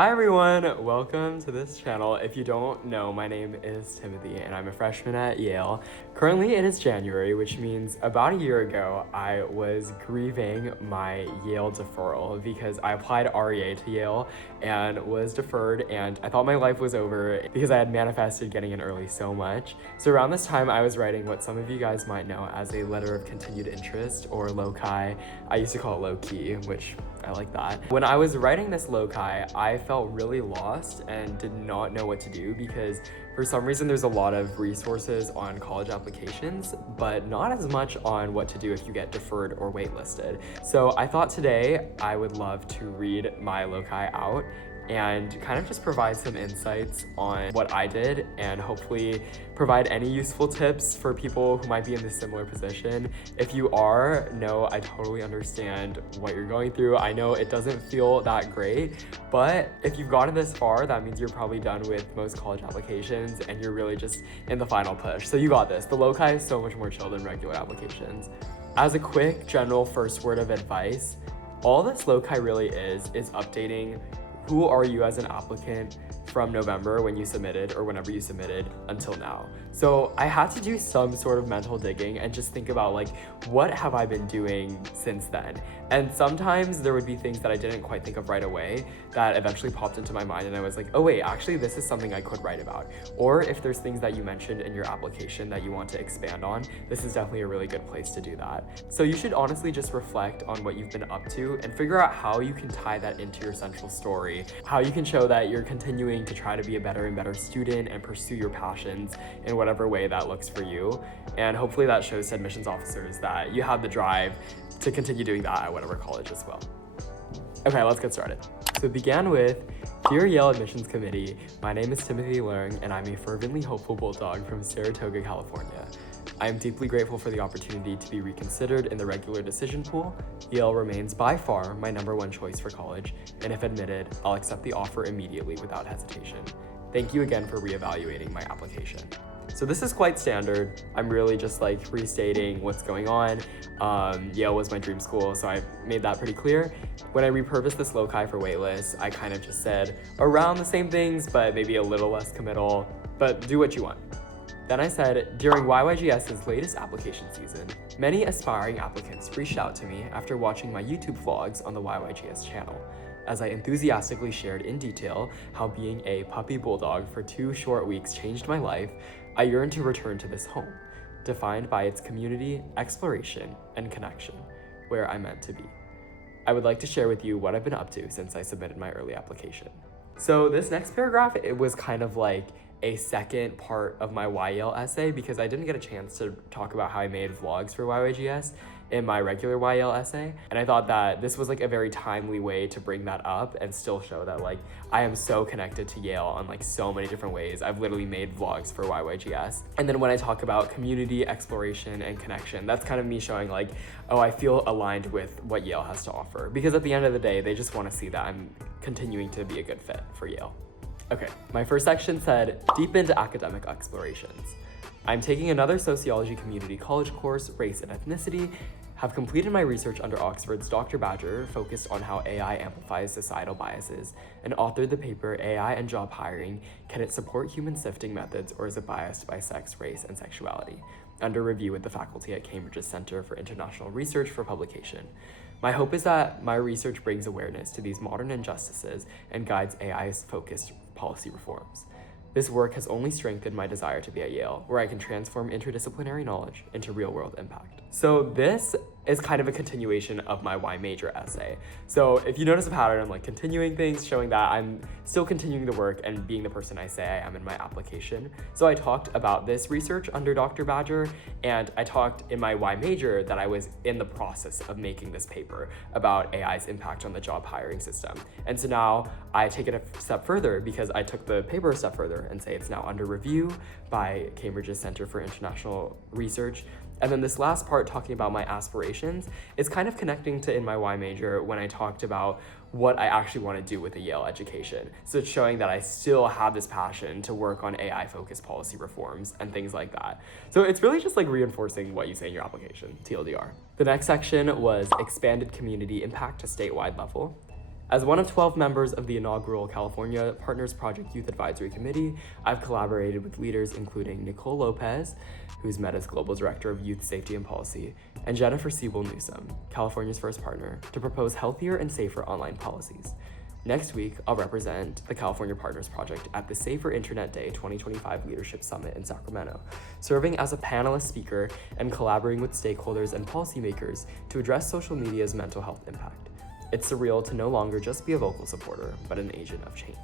Hi everyone, welcome to this channel. If you don't know, my name is Timothy and I'm a freshman at Yale. Currently it is January, which means about a year ago, I was grieving my Yale deferral because I applied REA to Yale and was deferred, and I thought my life was over because I had manifested getting in early so much. So around this time, I was writing what some of you guys might know as a letter of continued interest, or LOCI. I used to call it low-key, which I like that. When I was writing this LOCI, I felt really lost and did not know what to do because for some reason there's a lot of resources on college applications, but not as much on what to do if you get deferred or waitlisted. So I thought today I would love to read my LOCI out and kind of just provide some insights on what I did and hopefully provide any useful tips for people who might be in this similar position. If you are, no, I totally understand what you're going through. I know it doesn't feel that great, but if you've gotten this far, that means you're probably done with most college applications and you're really just in the final push. So you got this. The LOCI is so much more chill than regular applications. As a quick general first word of advice, all this LOCI really is updating who are you as an applicant from November when you submitted or whenever you submitted until now. So I had to do some sort of mental digging and just think about like, what have I been doing since then? And sometimes there would be things that I didn't quite think of right away that eventually popped into my mind and I was like, oh wait, actually this is something I could write about. Or if there's things that you mentioned in your application that you want to expand on, this is definitely a really good place to do that. So you should honestly just reflect on what you've been up to and figure out how you can tie that into your central story, how you can show that you're continuing to try to be a better and better student and pursue your passions in whatever way that looks for you. And hopefully that shows to admissions officers that you have the drive to continue doing that at whatever college as well. Okay, let's get started. So it began with, Dear Yale Admissions Committee, my name is Timothy Leung and I'm a fervently hopeful bulldog from Saratoga, California. I am deeply grateful for the opportunity to be reconsidered in the regular decision pool. Yale remains by far my #1 choice for college, and if admitted, I'll accept the offer immediately without hesitation. Thank you again for reevaluating my application. So this is quite standard. I'm really just like restating what's going on. Yale was my dream school, so I made that pretty clear. When I repurposed this LOCI for waitlist, I kind of just said around the same things, but maybe a little less committal, but do what you want. Then I said, during YYGS's latest application season, many aspiring applicants reached out to me after watching my YouTube vlogs on the YYGS channel. As I enthusiastically shared in detail how being a puppy bulldog for 2 short weeks changed my life, I yearned to return to this home, defined by its community, exploration, and connection, where I'm meant to be. I would like to share with you what I've been up to since I submitted my early application. So this next paragraph, it was kind of like a second part of my YL essay because I didn't get a chance to talk about how I made vlogs for YYGS in my regular YL essay. And I thought that this was like a very timely way to bring that up and still show that like I am so connected to Yale on like so many different ways. I've literally made vlogs for YYGS. And then when I talk about community, exploration, and connection, that's kind of me showing like, oh, I feel aligned with what Yale has to offer. Because at the end of the day, they just want to see that I'm continuing to be a good fit for Yale. Okay, my first section said, deep into academic explorations. I'm taking another sociology community college course, race and ethnicity, have completed my research under Oxford's Dr. Badger, focused on how AI amplifies societal biases, and authored the paper AI and Job Hiring, Can It Support Human Sifting Methods or Is It Biased by Sex, Race, and Sexuality? Under review with the faculty at Cambridge's Center for International Research for publication. My hope is that my research brings awareness to these modern injustices and guides AI's-focused policy reforms. This work has only strengthened my desire to be at Yale, where I can transform interdisciplinary knowledge into real-world impact. So this is kind of a continuation of my Y major essay. So if you notice a pattern, I'm like continuing things, showing that I'm still continuing the work and being the person I say I am in my application. So I talked about this research under Dr. Badger, and I talked in my Y major that I was in the process of making this paper about AI's impact on the job hiring system. And so now I take it a step further because I took the paper a step further and say it's now under review by Cambridge's Center for International Research. And then this last part talking about my aspirations is kind of connecting to in my Y major when I talked about what I actually want to do with a Yale education. So it's showing that I still have this passion to work on AI-focused policy reforms and things like that. So it's really just like reinforcing what you say in your application, TLDR. The next section was expanded community impact to statewide level. As one of 12 members of the inaugural California Partners Project Youth Advisory Committee, I've collaborated with leaders including Nicole Lopez, who's Meta's Global Director of Youth Safety and Policy, and Jennifer Siebel Newsom, California's first partner, to propose healthier and safer online policies. Next week, I'll represent the California Partners Project at the Safer Internet Day 2025 Leadership Summit in Sacramento, serving as a panelist speaker and collaborating with stakeholders and policymakers to address social media's mental health impact. It's surreal to no longer just be a vocal supporter, but an agent of change.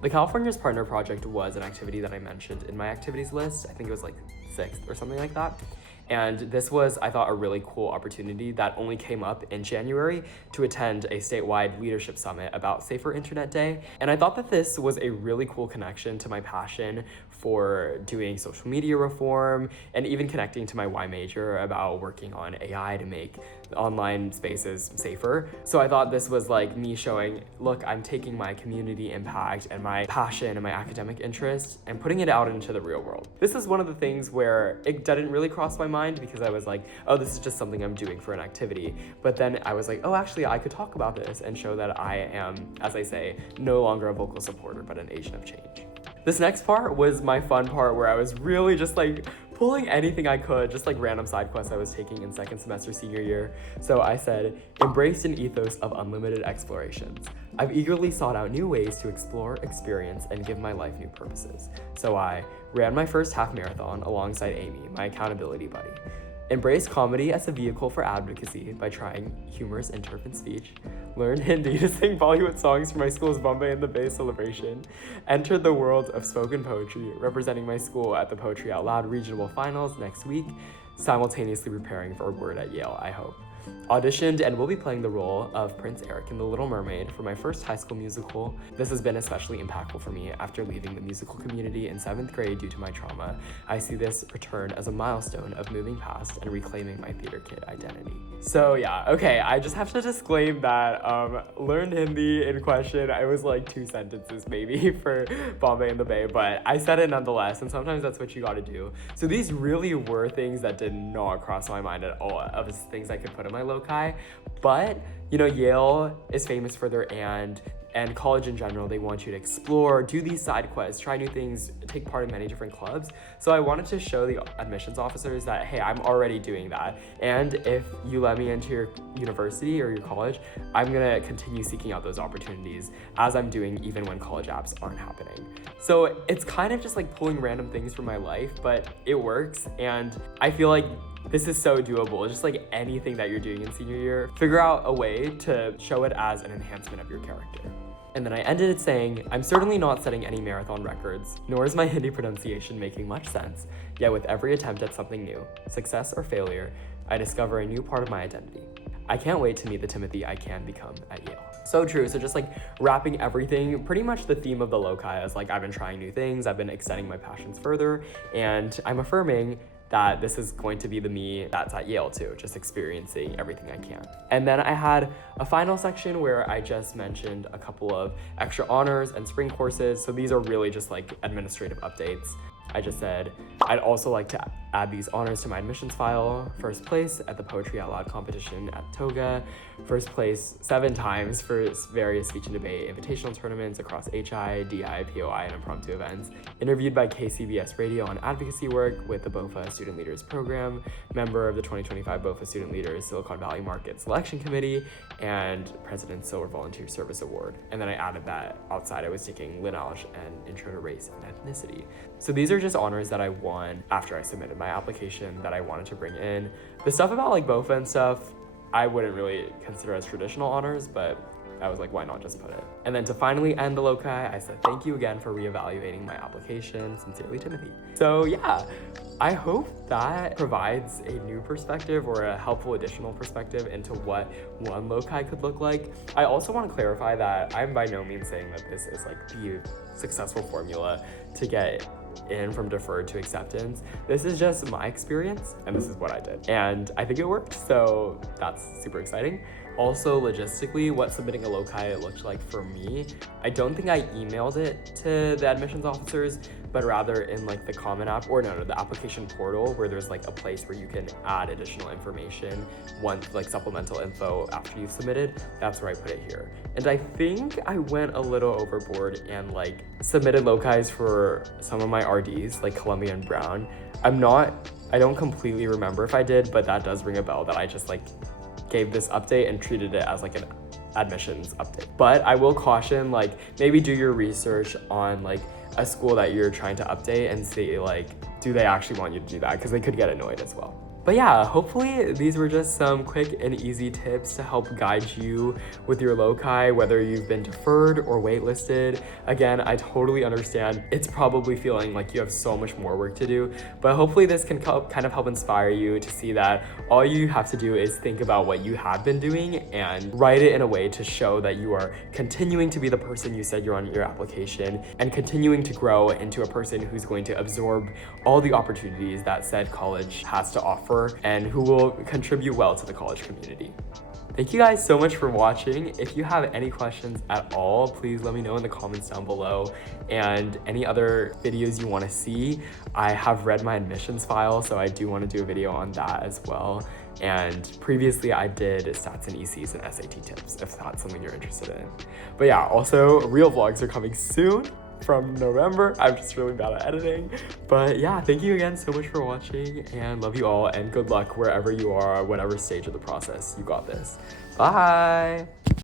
The California's Partner Project was an activity that I mentioned in my activities list. I think it was like 6th or something like that. And this was, I thought, a really cool opportunity that only came up in January to attend a statewide leadership summit about Safer Internet Day. And I thought that this was a really cool connection to my passion for doing social media reform and even connecting to my Y major about working on AI to make online spaces safer. So I thought this was like me showing, look, I'm taking my community impact and my passion and my academic interest and putting it out into the real world. This is one of the things where it didn't really cross my mind because I was like, oh, this is just something I'm doing for an activity. But then I was like, oh, actually, I could talk about this and show that I am, as I say, no longer a vocal supporter, but an agent of change. This next part was my fun part where I was really just like pulling anything I could, just like random side quests I was taking in second semester senior year. So I said, embraced an ethos of unlimited explorations. I've eagerly sought out new ways to explore, experience, and give my life new purposes. So I ran my first half marathon alongside Amy, my accountability buddy. Embraced comedy as a vehicle for advocacy by trying humorous intermittent speech. Learned Hindi to sing Bollywood songs for my school's Bombay and the Bay celebration. Entered the world of spoken poetry, representing my school at the Poetry Out Loud regional finals next week, simultaneously preparing for a word at Yale, I hope. Auditioned and will be playing the role of Prince Eric in The Little Mermaid for my first high school musical. This has been especially impactful for me after leaving the musical community in 7th grade due to my trauma. I see this return as a milestone of moving past and reclaiming my theater kid identity. So yeah, okay, I just have to disclaim that learned Hindi in question. I was like 2 sentences maybe for Bombay and the Bay, but I said it nonetheless, and sometimes that's what you gotta do. So these really were things that did not cross my mind at all of things I could put in my LOCI, but you know, Yale is famous for their and college in general, they want you to explore, do these side quests, try new things, take part in many different clubs. So I wanted to show the admissions officers that, hey, I'm already doing that. And if you let me into your university or your college, I'm gonna continue seeking out those opportunities as I'm doing even when college apps aren't happening. So it's kind of just like pulling random things from my life, but it works. And I feel like this is so doable. Just like anything that you're doing in senior year, figure out a way to show it as an enhancement of your character. And then I ended it saying, I'm certainly not setting any marathon records, nor is my Hindi pronunciation making much sense, yet with every attempt at something new, success or failure, I discover a new part of my identity. I can't wait to meet the Timothy I can become at Yale. So true, so just like wrapping everything, pretty much the theme of the LOCI is like, I've been trying new things, I've been extending my passions further, and I'm affirming that this is going to be the me that's at Yale too, just experiencing everything I can. And then I had a final section where I just mentioned a couple of extra honors and spring courses. So these are really just like administrative updates. I just said, I'd also like to add these honors to my admissions file. First place at the Poetry Out Loud competition at Toga. First place 7 times for various speech and debate invitational tournaments across HI, DI, POI, and impromptu events. Interviewed by KCBS Radio on advocacy work with the BOFA Student Leaders Program. Member of the 2025 BOFA Student Leaders Silicon Valley Market Selection Committee. And President's Silver Volunteer Service Award. And then I added that outside I was taking Lineage and Intro to Race and Ethnicity. So these are just honors that I won after I submitted my application that I wanted to bring in. The stuff about like BOFA and stuff, I wouldn't really consider as traditional honors, but I was like, why not just put it? And then to finally end the LOCI, I said, thank you again for reevaluating my application. Sincerely, Timothy. So yeah, I hope that provides a new perspective or a helpful additional perspective into what one LOCI could look like. I also want to clarify that I'm by no means saying that this is like the successful formula to get in from deferred to acceptance. This is just my experience and this is what I did. And I think it worked, so that's super exciting. Also, logistically, what submitting a loci looked like for me, I don't think I emailed it to the admissions officers, but rather in like the Common App, or no, the application portal, where there's like a place where you can add additional information, once like supplemental info after you've submitted. That's where I put it here. And I think I went a little overboard and like submitted locais for some of my RDs, like Columbia and Brown. I don't completely remember if I did, but that does ring a bell that I just like gave this update and treated it as like an admissions update. But I will caution, like, maybe do your research on like a school that you're trying to update and see like, do they actually want you to do that? Because they could get annoyed as well. But yeah, hopefully these were just some quick and easy tips to help guide you with your loci, whether you've been deferred or waitlisted. Again, I totally understand it's probably feeling like you have so much more work to do, but hopefully this can kind of help inspire you to see that all you have to do is think about what you have been doing and write it in a way to show that you are continuing to be the person you said you're on your application and continuing to grow into a person who's going to absorb all the opportunities that said college has to offer and who will contribute well to the college community. Thank you guys so much for watching. If you have any questions at all, please let me know in the comments down below. And any other videos you want to see, I have read my admissions file, so I do want to do a video on that as well. And previously I did stats and ECs and SAT tips, if that's something you're interested in. But yeah, also real vlogs are coming soon from November. I'm just really bad at editing. But yeah, thank you again so much for watching, and love you all, and good luck wherever you are, whatever stage of the process. You got this. Bye.